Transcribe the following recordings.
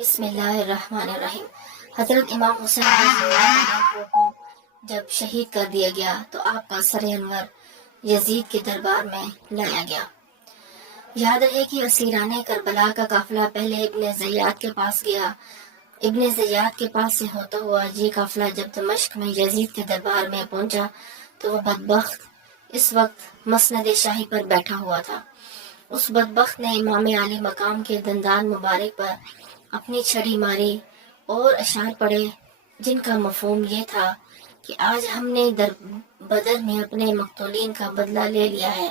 بسم اللہ الرحمن الرحیم۔ حضرت امام حسین رضی اللہ عنہ کو جب شہید کر دیا گیا تو آپ کا سر انور یزید کے دربار میں لایا گیا۔ یاد رہے کہ اسیران کربلا کا قافلہ پہلے ابن زیاد کے پاس گیا۔ ابن زیاد کے پاس سے ہوتا ہوا یہ قافلہ جب دمشق میں یزید کے دربار میں پہنچا تو وہ بدبخت اس وقت مسند شاہی پر بیٹھا ہوا تھا۔ اس بدبخت نے امام عالی مقام کے دندان مبارک پر اپنی چھڑی ماری اور اشعار پڑھے جن کا مفہوم یہ تھا کہ آج ہم نے بدر میں اپنے مقتولین کا بدلہ لے لیا ہے۔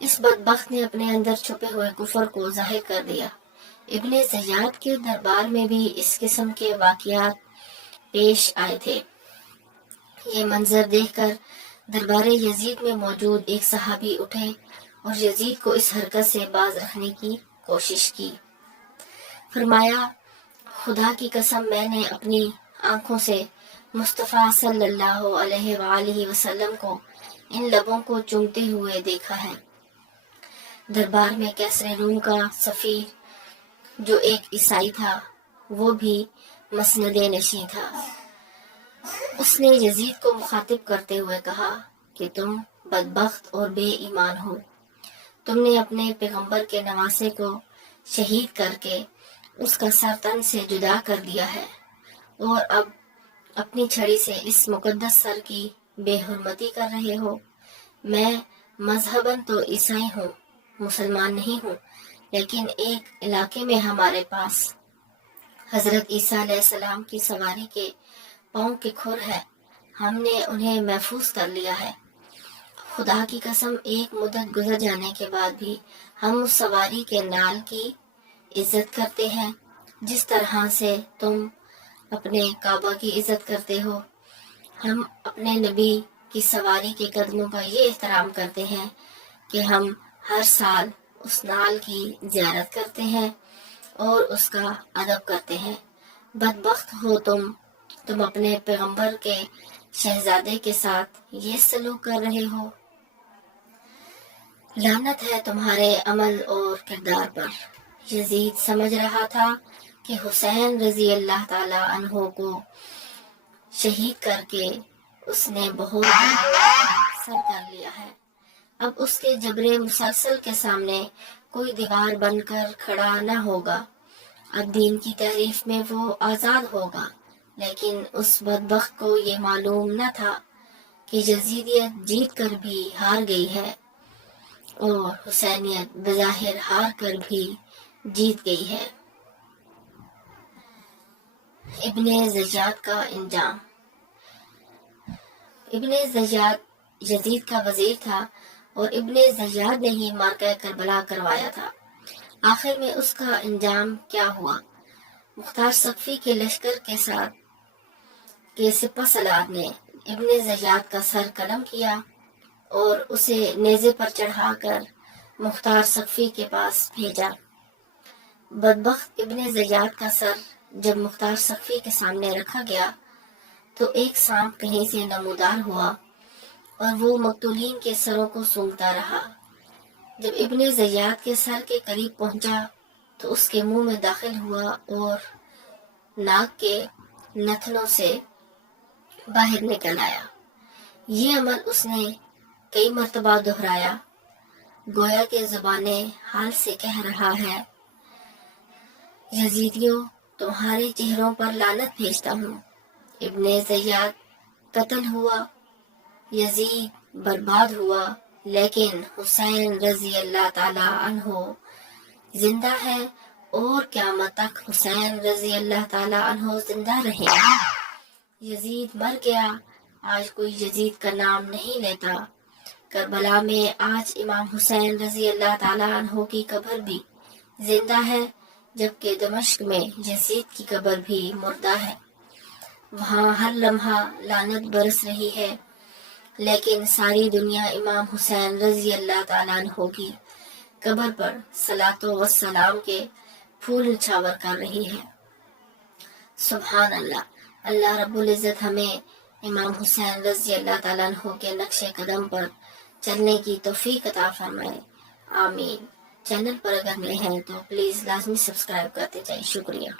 اس بدبخت نے اپنے اندر چھپے ہوئے کفر کو ظاہر کر دیا۔ ابن زیاد کے دربار میں بھی اس قسم کے واقعات پیش آئے تھے۔ یہ منظر دیکھ کر دربار یزید میں موجود ایک صحابی اٹھے اور یزید کو اس حرکت سے باز رکھنے کی کوشش کی۔ فرمایا، خدا کی قسم میں نے اپنی آنکھوں سے مصطفیٰ صلی اللہ علیہ وآلہ وسلم کو ان لبوں کو چومتے ہوئے دیکھا ہے۔ دربار میں کیسر روم کا سفیر جو ایک عیسائی تھا وہ بھی مسند نشین تھا۔ اس نے یزید کو مخاطب کرتے ہوئے کہا کہ تم بدبخت اور بے ایمان ہو۔ تم نے اپنے پیغمبر کے نواسے کو شہید کر کے اس کا سر تن سے جدا کر دیا ہے اور اب اپنی چھڑی سے اس مقدس سر کی بے حرمتی کر رہے ہو۔ میں مذہباً تو عیسائی ہوں، مسلمان نہیں ہوں، لیکن ایک علاقے میں ہمارے پاس حضرت عیسیٰ علیہ السلام کی سواری کے پاؤں کے کھر ہے، ہم نے انہیں محفوظ کر لیا ہے۔ خدا کی قسم ایک مدت گزر جانے کے بعد بھی ہم اس سواری کے نال کی عزت کرتے ہیں جس طرح سے تم اپنے کعبہ کی عزت کرتے ہو۔ ہم اپنے نبی کی سواری کے قدموں کا یہ احترام کرتے ہیں کہ ہم ہر سال اس نال کی زیارت کرتے ہیں اور اس کا ادب کرتے ہیں۔ بدبخت ہو تم اپنے پیغمبر کے شہزادے کے ساتھ یہ سلوک کر رہے ہو۔ لعنت ہے تمہارے عمل اور کردار پر۔ یزید سمجھ رہا تھا کہ حسین رضی اللہ تعالی عنہ کو شہید کر کے اس نے بہت سر کر لیا ہے۔ اب اس کے جبر مسلسل کے سامنے کوئی دیوار بن کر کھڑا نہ ہوگا۔ اب دین کی تحریف میں وہ آزاد ہوگا، لیکن اس بدبخت کو یہ معلوم نہ تھا کہ یزیدیت جیت کر بھی ہار گئی ہے اور حسینیت بظاہر ہار کر بھی جیت گئی ہے۔ ابن زیاد کا انجام۔ ابن زیاد یزید کا وزیر تھا اور ابن زیاد نے ہی معرکہ کربلا کروایا تھا۔ آخر میں اس کا انجام کیا ہوا؟ مختار سقفی کے لشکر کے ساتھ کے سپہ سالار نے ابن زیاد کا سر قلم کیا اور اسے نیزے پر چڑھا کر مختار سقفی کے پاس بھیجا۔ بدبخت ابن زیاد کا سر جب مختار سقفی کے سامنے رکھا گیا تو ایک سانپ کہیں سے نمودار ہوا اور وہ مقتولین کے سروں کو سونگھتا رہا۔ جب ابن زیاد کے سر کے قریب پہنچا تو اس کے منہ میں داخل ہوا اور ناک کے نتنوں سے باہر نکل آیا۔ یہ عمل اس نے کئی مرتبہ دہرایا، گویا کہ زبان حال سے کہہ رہا ہے، یزیدیوں تمہارے چہروں پر لعنت بھیجتا ہوں۔ ابن زیاد قتل ہوا، یزید برباد ہوا، لیکن حسین رضی اللہ تعالی عنہ زندہ ہے اور قیامت تک حسین رضی اللہ تعالی عنہ زندہ رہے گا۔ یزید مر گیا، آج کوئی یزید کا نام نہیں لیتا۔ کربلا میں آج امام حسین رضی اللہ تعالی عنہ کی قبر بھی زندہ ہے، جبکہ دمشق میں یزید کی قبر بھی مردہ ہے۔ وہاں ہر لمحہ لعنت برس رہی ہے، لیکن ساری دنیا امام حسین رضی اللہ تعالیٰ عنہ کی قبر پر صلاۃ و سلام کے پھول نچھاور کر رہی ہے۔ سبحان اللہ۔ اللہ رب العزت ہمیں امام حسین رضی اللہ تعالیٰ عنہ کے نقش قدم پر چلنے کی توفیق عطا فرمائے، آمین۔ چینل پر اگر نئے ہیں تو پلیز لازمی سبسکرائب کرتے جائیں، شکریہ۔